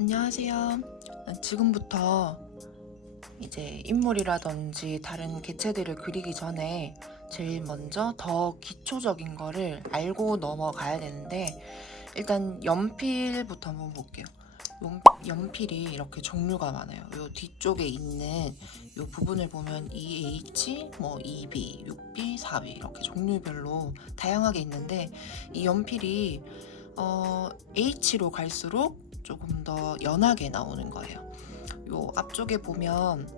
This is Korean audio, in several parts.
안녕하세요. 지금부터 이제 인물이라든지 다른 개체들을 그리기 전에 제일 먼저 더 기초적인 거를 알고 넘어가야 되는데 일단 연필부터 한번 볼게요. 연, 연필이 이렇게 종류가 많아요. 요 뒤쪽에 있는 요 부분을 보면 EH, 뭐 EB, 6B, 4B 이렇게 종류별로 다양하게 있는데 이 연필이 어, H로 갈수록 조금 더 연하게 나오는 거예요. 요 앞쪽에 보면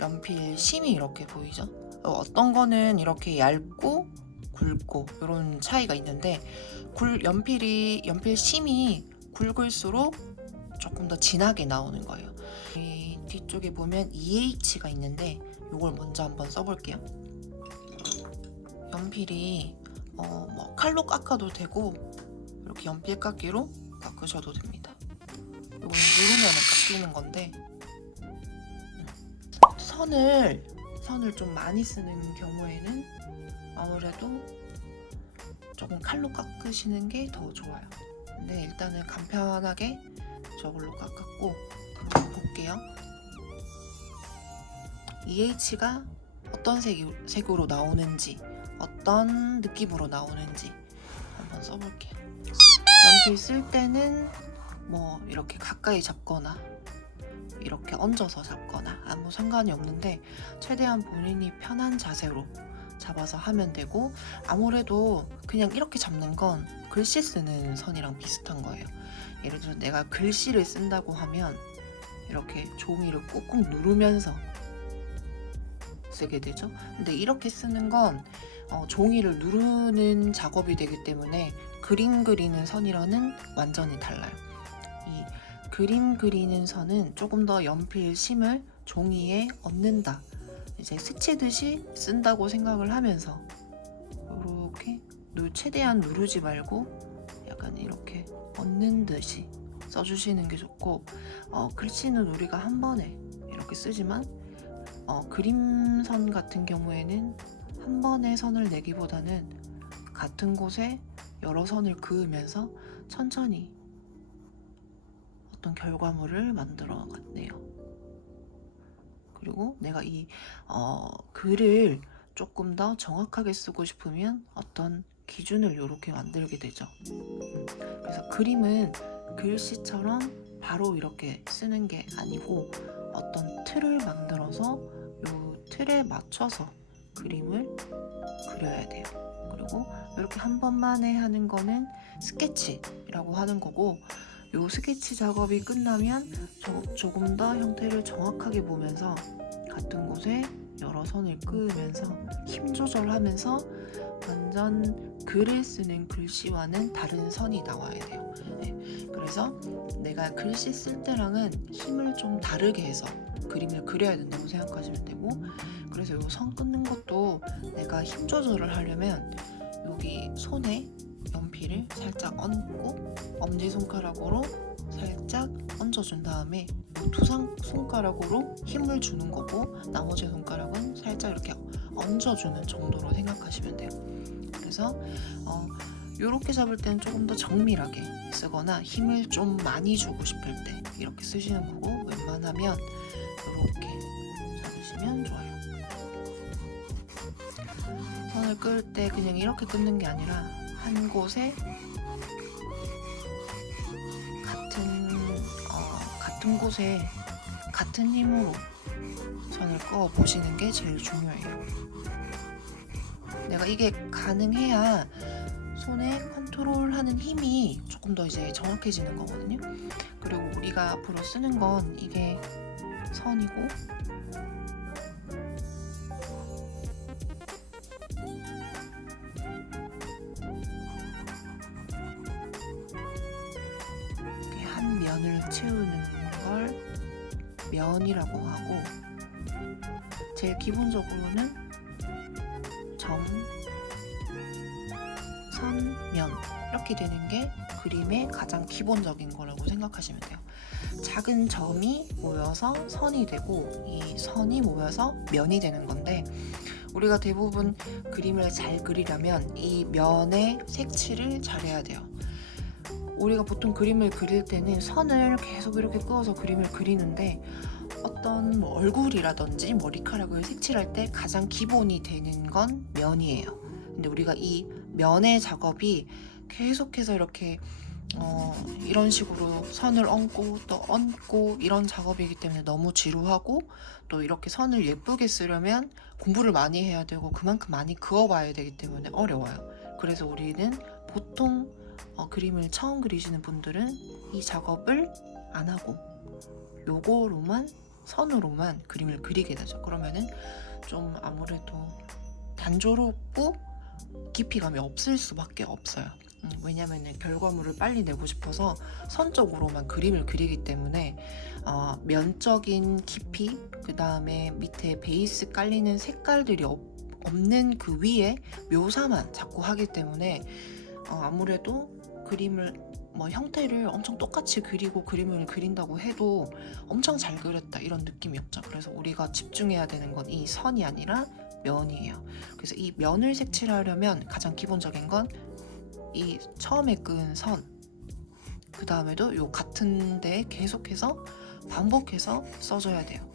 연필 심이 이렇게 보이죠? 어, 어떤 거는 이렇게 얇고 굵고 이런 차이가 있는데 굴 연필이 연필 심이 굵을수록 조금 더 진하게 나오는 거예요. 이 뒤쪽에 보면 EH가 있는데 이걸 먼저 한번 써볼게요. 연필이 어, 뭐 칼로 깎아도 되고 이렇게 연필 깎기로 깎으셔도 됩니다. 이거는 누르면 깎이는 건데 음. 선을 선을 좀 많이 쓰는 경우에는 아무래도 조금 칼로 깎으시는 게 더 좋아요. 근데 일단은 간편하게 저걸로 깎았고 한번 볼게요. EH가 어떤 색, 색으로 나오는지 어떤 느낌으로 나오는지 한번 써볼게요. 연필 쓸 때는 뭐 이렇게 가까이 잡거나 이렇게 얹어서 잡거나 아무 상관이 없는데 최대한 본인이 편한 자세로 잡아서 하면 되고 아무래도 그냥 이렇게 잡는 건 글씨 쓰는 선이랑 비슷한 거예요. 예를 들어 내가 글씨를 쓴다고 하면 이렇게 종이를 꾹꾹 누르면서 쓰게 되죠. 근데 이렇게 쓰는 건 어, 종이를 누르는 작업이 되기 때문에 그림 그리는 선이랑은 완전히 달라요. 이 그림 그리는 선은 조금 더 연필 심을 종이에 얹는다. 이제 스치듯이 쓴다고 생각을 하면서 이렇게 누- 최대한 누르지 말고 약간 이렇게 얹는 듯이 써주시는 게 좋고 어, 글씨는 우리가 한 번에 이렇게 쓰지만 어, 그림선 같은 경우에는 한 번에 선을 내기보다는 같은 곳에 여러 선을 그으면서 천천히 어떤 결과물을 만들어 갔네요. 그리고 내가 이 어, 글을 조금 더 정확하게 쓰고 싶으면 어떤 기준을 이렇게 만들게 되죠. 음, 그래서 그림은 글씨처럼 바로 이렇게 쓰는 게 아니고 어떤 틀을 만들어서 요 틀에 맞춰서 그림을 그려야 돼요. 그리고 이렇게 한 번만에 하는 거는 스케치라고 하는 거고 요 스케치 작업이 끝나면 조, 조금 더 형태를 정확하게 보면서 같은 곳에 여러 선을 그으면서 힘 조절하면서 완전 글을 쓰는 글씨와는 다른 선이 나와야 돼요. 네, 그래서 내가 글씨 쓸 때랑은 힘을 좀 다르게 해서 그림을 그려야 된다고 생각하시면 되고 그래서 요선 끊는 것도 내가 힘 조절을 하려면 여기 손에 연필을 살짝 얹고 엄지손가락으로 살짝 얹어준 다음에 두 상- 손가락으로 힘을 주는 거고 나머지 손가락은 살짝 이렇게 얹어주는 정도로 생각하시면 돼요. 그래서 어, 이렇게 잡을 때는 조금 더 정밀하게 쓰거나 힘을 좀 많이 주고 싶을 때 이렇게 쓰시는 거고 웬만하면 이렇게 잡으시면 좋아요. 선을 끌 때 그냥 이렇게 끊는 게 아니라 한 곳에 같은 어, 같은 곳에 같은 힘으로 선을 그어 보시는 게 제일 중요해요. 내가 이게 가능해야 손에 컨트롤하는 힘이 조금 더 이제 정확해지는 거거든요. 그리고 우리가 앞으로 쓰는 건 이게 선이고 면을 채우는 걸 면이라고 하고 제일 기본적으로는 점, 선, 면 이렇게 되는 게 그림의 가장 기본적인 거라고 생각하시면 돼요. 작은 점이 모여서 선이 되고 이 선이 모여서 면이 되는 건데 우리가 대부분 그림을 잘 그리려면 이 면의 색칠을 잘해야 돼요. 우리가 보통 그림을 그릴 때는 선을 계속 이렇게 그어서 그림을 그리는데 어떤 뭐 얼굴이라든지 머리카락을 색칠할 때 가장 기본이 되는 건 면이에요. 근데 우리가 이 면의 작업이 계속해서 이렇게 어, 이런 식으로 선을 얹고 또 얹고 이런 작업이기 때문에 너무 지루하고 또 이렇게 선을 예쁘게 쓰려면 공부를 많이 해야 되고 그만큼 많이 그어봐야 되기 때문에 어려워요. 그래서 우리는 보통 어, 그림을 처음 그리시는 분들은 이 작업을 안 하고 요거로만 선으로만 그림을 그리게 되죠. 그러면은 좀 아무래도 단조롭고 깊이감이 없을 수밖에 없어요. 음, 왜냐면은 결과물을 빨리 내고 싶어서 선적으로만 그림을 그리기 때문에 어, 면적인 깊이 그 다음에 밑에 베이스 깔리는 색깔들이 없, 없는 그 위에 묘사만 자꾸 하기 때문에 어, 아무래도 그림을 뭐 형태를 엄청 똑같이 그리고 그림을 그린다고 해도 엄청 잘 그렸다 이런 느낌이 없죠. 그래서 우리가 집중해야 되는 건 이 선이 아니라 면이에요. 그래서 이 면을 색칠하려면 가장 기본적인 건 이 처음에 그은 선, 그 다음에도 요 같은 데 계속해서 반복해서 써줘야 돼요.